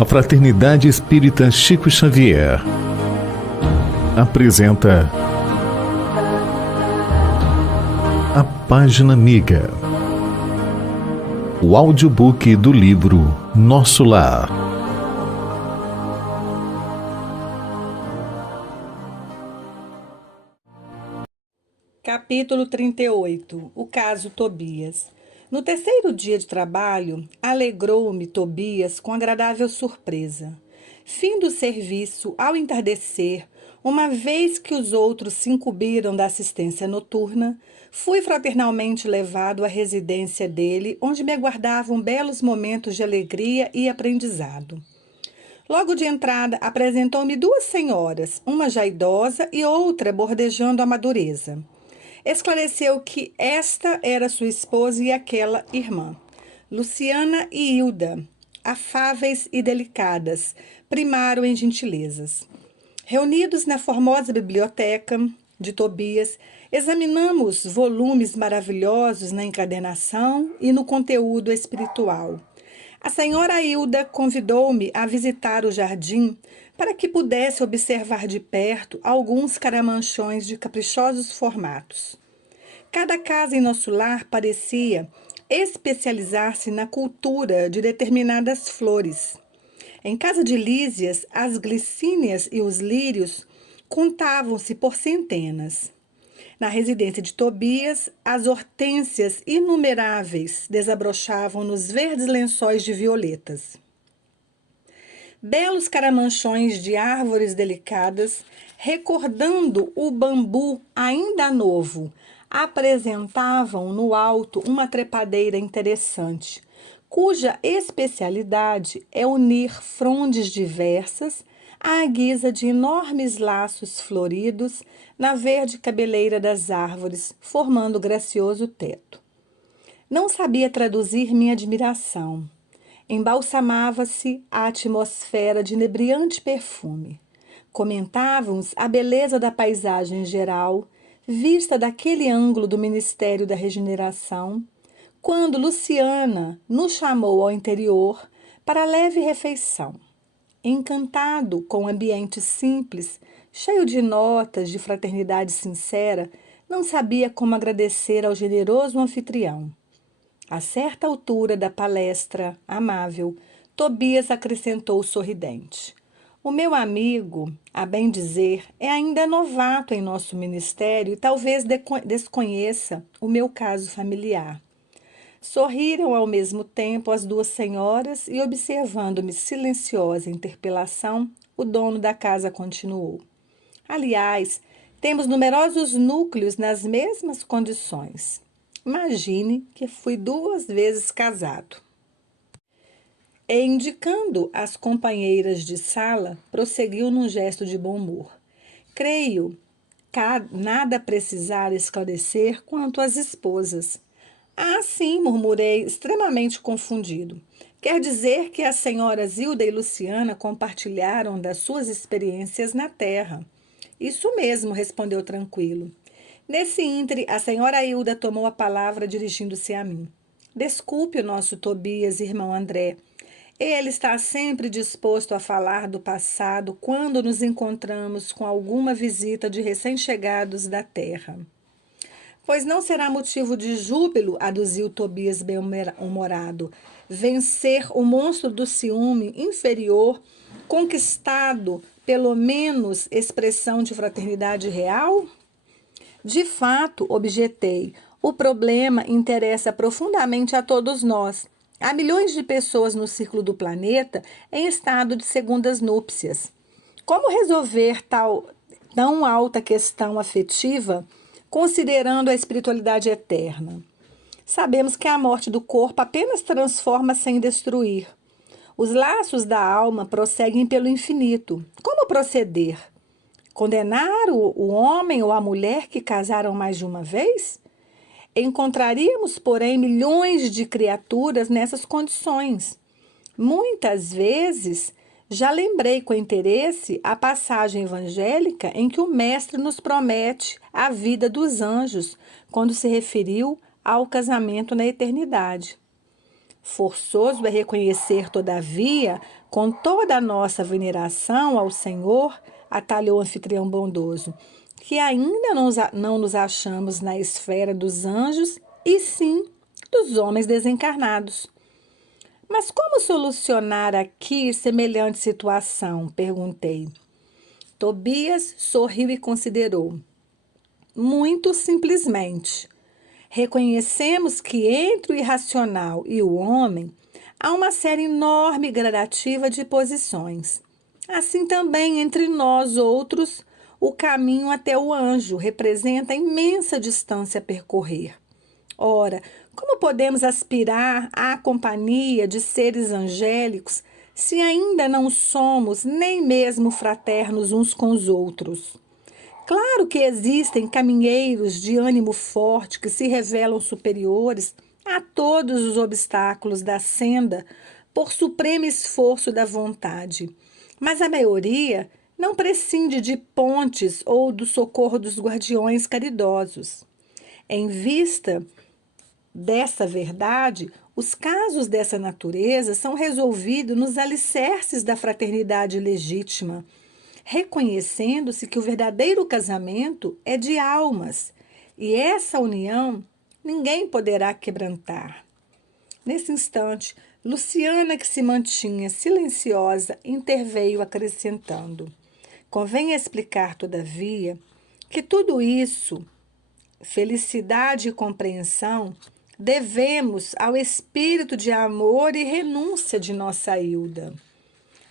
A Fraternidade Espírita Chico Xavier apresenta A Página Amiga, o audiobook do livro Nosso Lar. Capítulo 38. O caso Tobias. No terceiro dia de trabalho, alegrou-me Tobias com agradável surpresa. Fim do serviço, ao entardecer, uma vez que os outros se incumbiram da assistência noturna, fui fraternalmente levado à residência dele, onde me aguardavam belos momentos de alegria e aprendizado. Logo de entrada, apresentou-me duas senhoras, uma já idosa e outra bordejando a madureza. Esclareceu que esta era sua esposa e aquela irmã, Luciana e Hilda, afáveis e delicadas, primaram em gentilezas. Reunidos na formosa biblioteca de Tobias, examinamos volumes maravilhosos na encadernação e no conteúdo espiritual. A senhora Hilda convidou-me a visitar o jardim para que pudesse observar de perto alguns caramanchões de caprichosos formatos. Cada casa em nosso lar parecia especializar-se na cultura de determinadas flores. Em casa de Lísias, as glicínias e os lírios contavam-se por centenas. Na residência de Tobias, as hortênsias inumeráveis desabrochavam nos verdes lençóis de violetas. Belos caramanchões de árvores delicadas, recordando o bambu ainda novo, apresentavam no alto uma trepadeira interessante, cuja especialidade é unir frondes diversas à guisa de enormes laços floridos na verde cabeleira das árvores, formando gracioso teto. Não sabia traduzir minha admiração. Embalsamava-se a atmosfera de inebriante perfume. Comentávamos a beleza da paisagem geral, vista daquele ângulo do Ministério da Regeneração, quando Luciana nos chamou ao interior para a leve refeição. Encantado com o ambiente simples, cheio de notas de fraternidade sincera, não sabia como agradecer ao generoso anfitrião. A certa altura da palestra amável, Tobias acrescentou sorridente: "O meu amigo, a bem dizer, é ainda novato em nosso ministério e talvez desconheça o meu caso familiar." Sorriram ao mesmo tempo as duas senhoras e, observando-me silenciosa interpelação, o dono da casa continuou: "Aliás, temos numerosos núcleos nas mesmas condições. Imagine que fui 2 vezes casado." E, indicando as companheiras de sala, prosseguiu num gesto de bom humor: "Creio nada precisar esclarecer quanto às esposas." "Ah, sim", murmurei, extremamente confundido. "Quer dizer que as senhoras Hilda e Luciana compartilharam das suas experiências na terra." "Isso mesmo", respondeu tranquilo. Nesse íntere, a senhora Hilda tomou a palavra dirigindo-se a mim: "Desculpe o nosso Tobias, irmão André. Ele está sempre disposto a falar do passado quando nos encontramos com alguma visita de recém-chegados da terra." "Pois não será motivo de júbilo", aduziu Tobias bem-humorado, "vencer o monstro do ciúme inferior, conquistado pelo menos expressão de fraternidade real?" "De fato", objetei, "o problema interessa profundamente a todos nós. Há milhões de pessoas no círculo do planeta em estado de segundas núpcias. Como resolver tão alta questão afetiva, considerando a espiritualidade eterna? Sabemos que a morte do corpo apenas transforma sem destruir. Os laços da alma prosseguem pelo infinito. Como proceder? Condenar o homem ou a mulher que casaram mais de uma vez? Encontraríamos, porém, milhões de criaturas nessas condições. Muitas vezes já lembrei com interesse a passagem evangélica em que o Mestre nos promete a vida dos anjos, quando se referiu ao casamento na eternidade. Forçoso é reconhecer, todavia, Com toda a nossa veneração ao Senhor, atalhou o anfitrião bondoso, que ainda não nos achamos na esfera dos anjos e sim dos homens desencarnados. Mas como solucionar aqui semelhante situação? Perguntei. Tobias sorriu e considerou. Muito simplesmente. Reconhecemos que entre o irracional e o homem há uma série enorme e gradativa de posições. Assim também entre nós outros, o caminho até o anjo representa imensa distância a percorrer. Ora, como podemos aspirar à companhia de seres angélicos se ainda não somos nem mesmo fraternos uns com os outros? Claro que existem caminheiros de ânimo forte que se revelam superiores a todos os obstáculos da senda por supremo esforço da vontade, mas a maioria não prescinde de pontes ou do socorro dos guardiões caridosos. Em vista dessa verdade, os casos dessa natureza são resolvidos nos alicerces da fraternidade legítima, reconhecendo-se que o verdadeiro casamento é de almas e essa união ninguém poderá quebrantar. Nesse instante, Luciana, que se mantinha silenciosa, interveio acrescentando: convém explicar, todavia, que tudo isso, felicidade e compreensão, devemos ao espírito de amor e renúncia de nossa Hilda.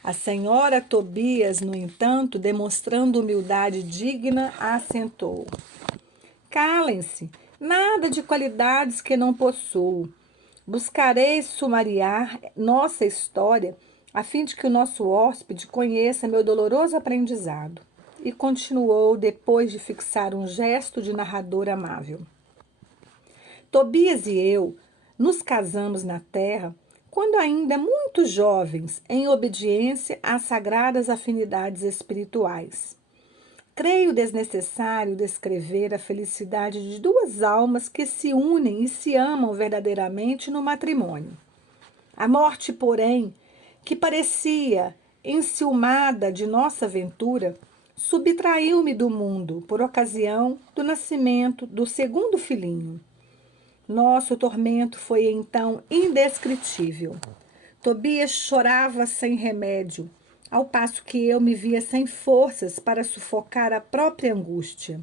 A senhora Tobias, no entanto, demonstrando humildade digna, assentou. Calem-se, nada de qualidades que não possuo. Buscarei sumariar nossa história a fim de que o nosso hóspede conheça meu doloroso aprendizado. E continuou, depois de fixar um gesto de narrador amável. Tobias e eu nos casamos na terra quando ainda muito jovens, em obediência às sagradas afinidades espirituais. Creio desnecessário descrever a felicidade de duas almas que se unem e se amam verdadeiramente no matrimônio. A morte, porém, que parecia enciumada de nossa aventura, subtraiu-me do mundo por ocasião do nascimento do segundo filhinho. Nosso tormento foi então indescritível. Tobias chorava sem remédio, ao passo que eu me via sem forças para sufocar a própria angústia.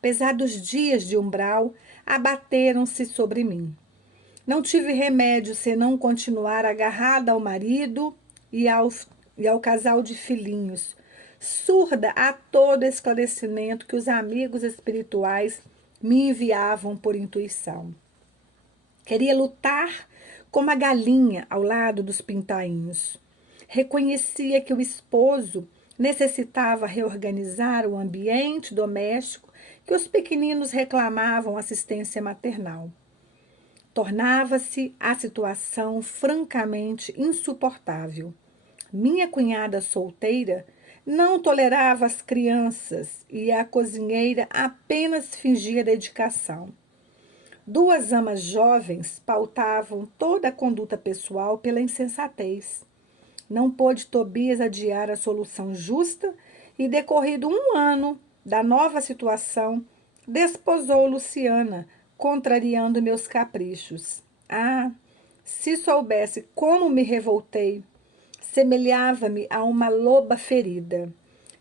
Pesados dias de umbral abateram-se sobre mim. Não tive remédio senão continuar agarrada ao marido e ao casal de filhinhos, surda a todo esclarecimento que os amigos espirituais me enviavam por intuição. Queria lutar como a galinha ao lado dos pintainhos. Reconhecia que o esposo necessitava reorganizar o ambiente doméstico, que os pequeninos reclamavam assistência maternal. Tornava-se a situação francamente insuportável. Minha cunhada solteira não tolerava as crianças e a cozinheira apenas fingia dedicação. Duas amas jovens pautavam toda a conduta pessoal pela insensatez. Não pôde Tobias adiar a solução justa e, decorrido 1 ano da nova situação, desposou Luciana, contrariando meus caprichos. Ah, se soubesse como me revoltei! Semelhava-me a uma loba ferida.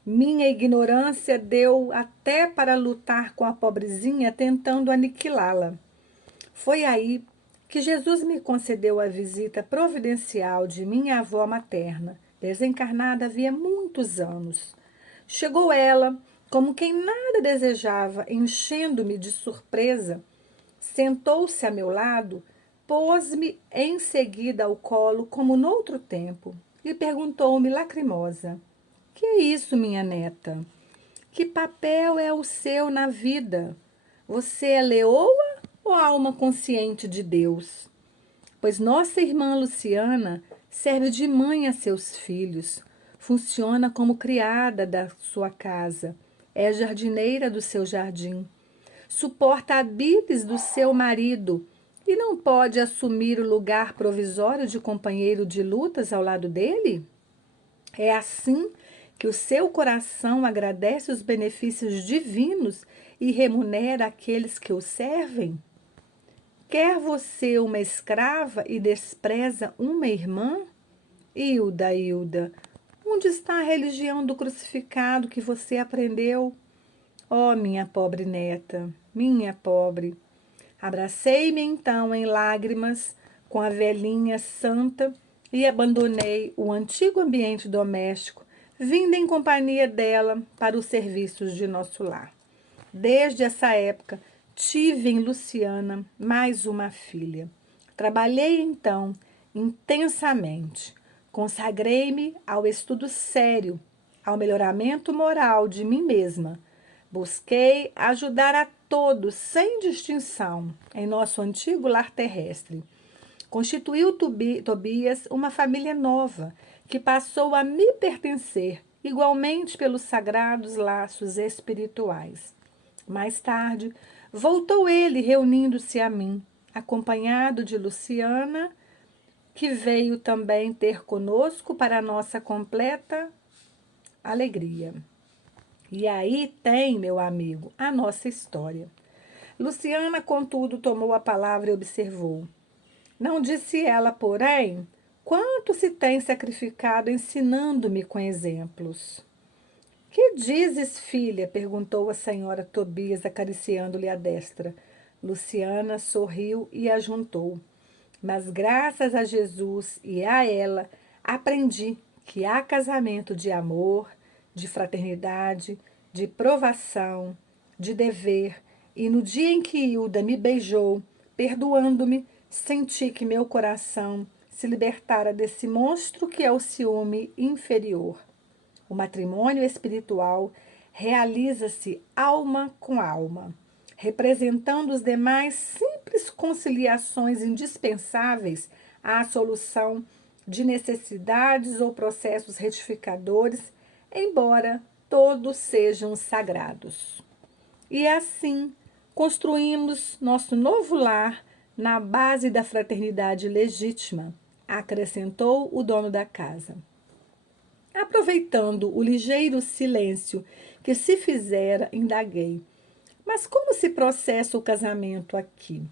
Minha ignorância deu até para lutar com a pobrezinha, tentando aniquilá-la. Foi aí que Jesus me concedeu a visita providencial de minha avó materna, desencarnada havia muitos anos. Chegou ela, como quem nada desejava, enchendo-me de surpresa, sentou-se a meu lado, pôs-me em seguida ao colo, como noutro tempo, e perguntou-me lacrimosa: que é isso, minha neta? Que papel é o seu na vida? Você é leoa ou alma consciente de Deus? Pois nossa irmã Luciana serve de mãe a seus filhos, funciona como criada da sua casa, é jardineira do seu jardim, suporta a bides do seu marido e não pode assumir o lugar provisório de companheiro de lutas ao lado dele? É assim que o seu coração agradece os benefícios divinos e remunera aqueles que o servem? Quer você uma escrava e despreza uma irmã? Hilda, Hilda, onde está a religião do crucificado que você aprendeu? Oh, minha pobre neta, minha pobre. Abracei-me então em lágrimas com a velhinha santa e abandonei o antigo ambiente doméstico, vindo em companhia dela para os serviços de nosso lar. Desde essa época, tive em Luciana mais uma filha. Trabalhei então intensamente. Consagrei-me ao estudo sério, ao melhoramento moral de mim mesma. Busquei ajudar a todos, sem distinção, em nosso antigo lar terrestre. Constituiu Tobias uma família nova, que passou a me pertencer, igualmente pelos sagrados laços espirituais. Mais tarde, voltou ele reunindo-se a mim, acompanhado de Luciana, que veio também ter conosco para a nossa completa alegria. E aí tem, meu amigo, a nossa história. Luciana, contudo, tomou a palavra e observou. Não disse ela, porém, quanto se tem sacrificado ensinando-me com exemplos. Que dizes, filha? Perguntou a senhora Tobias, acariciando-lhe a destra. Luciana sorriu e ajuntou. Mas graças a Jesus e a ela, aprendi que há casamento de amor, de fraternidade, de provação, de dever, e no dia em que Hilda me beijou, perdoando-me, senti que meu coração se libertara desse monstro que é o ciúme inferior. O matrimônio espiritual realiza-se alma com alma, representando os demais simples conciliações indispensáveis à solução de necessidades ou processos retificadores, embora todos sejam sagrados. E assim, construímos nosso novo lar na base da fraternidade legítima, acrescentou o dono da casa. Aproveitando o ligeiro silêncio que se fizera, indaguei. Mas como se processa o casamento aqui?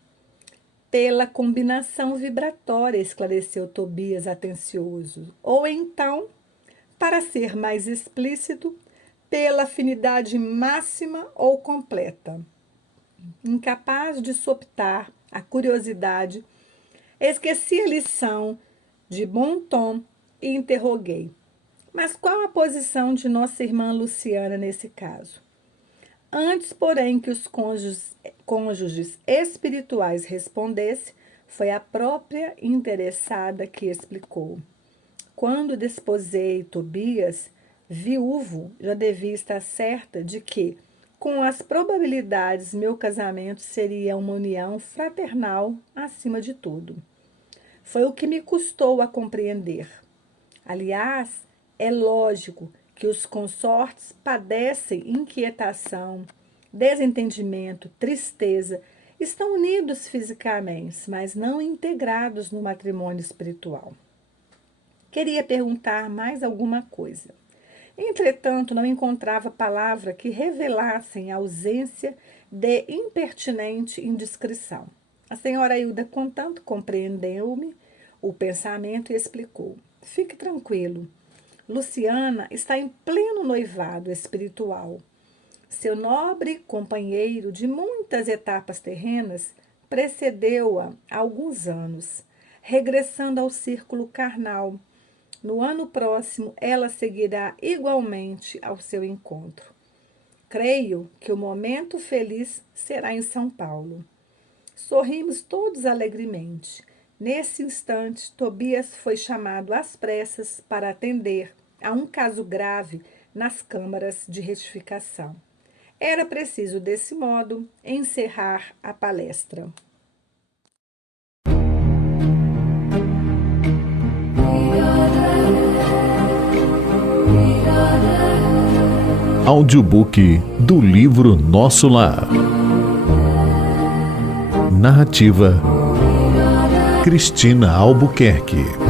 Pela combinação vibratória, esclareceu Tobias atencioso. Ou então, para ser mais explícito, pela afinidade máxima ou completa. Incapaz de soptar a curiosidade, esqueci a lição de bom tom e interroguei. Mas qual a posição de nossa irmã Luciana nesse caso? Antes, porém, que os cônjuges espirituais respondessem, foi a própria interessada que explicou. Quando desposei Tobias, viúvo, já devia estar certa de que, com as probabilidades, meu casamento seria uma união fraternal acima de tudo. Foi o que me custou a compreender. Aliás, é lógico que os consortes padecem inquietação, desentendimento, tristeza, estão unidos fisicamente, mas não integrados no matrimônio espiritual. Queria perguntar mais alguma coisa. Entretanto, não encontrava palavra que revelassem a ausência de impertinente indiscrição. A senhora Hilda, contanto, compreendeu-me o pensamento e explicou. Fique tranquilo. Luciana está em pleno noivado espiritual. Seu nobre companheiro de muitas etapas terrenas precedeu-a há alguns anos, regressando ao círculo carnal. No ano próximo, ela seguirá igualmente ao seu encontro. Creio que o momento feliz será em São Paulo. Sorrimos todos alegremente. Nesse instante, Tobias foi chamado às pressas para atender a um caso grave nas câmaras de retificação. Era preciso, desse modo, encerrar a palestra. Audiobook do livro Nosso Lar. Narrativa Cristina Albuquerque.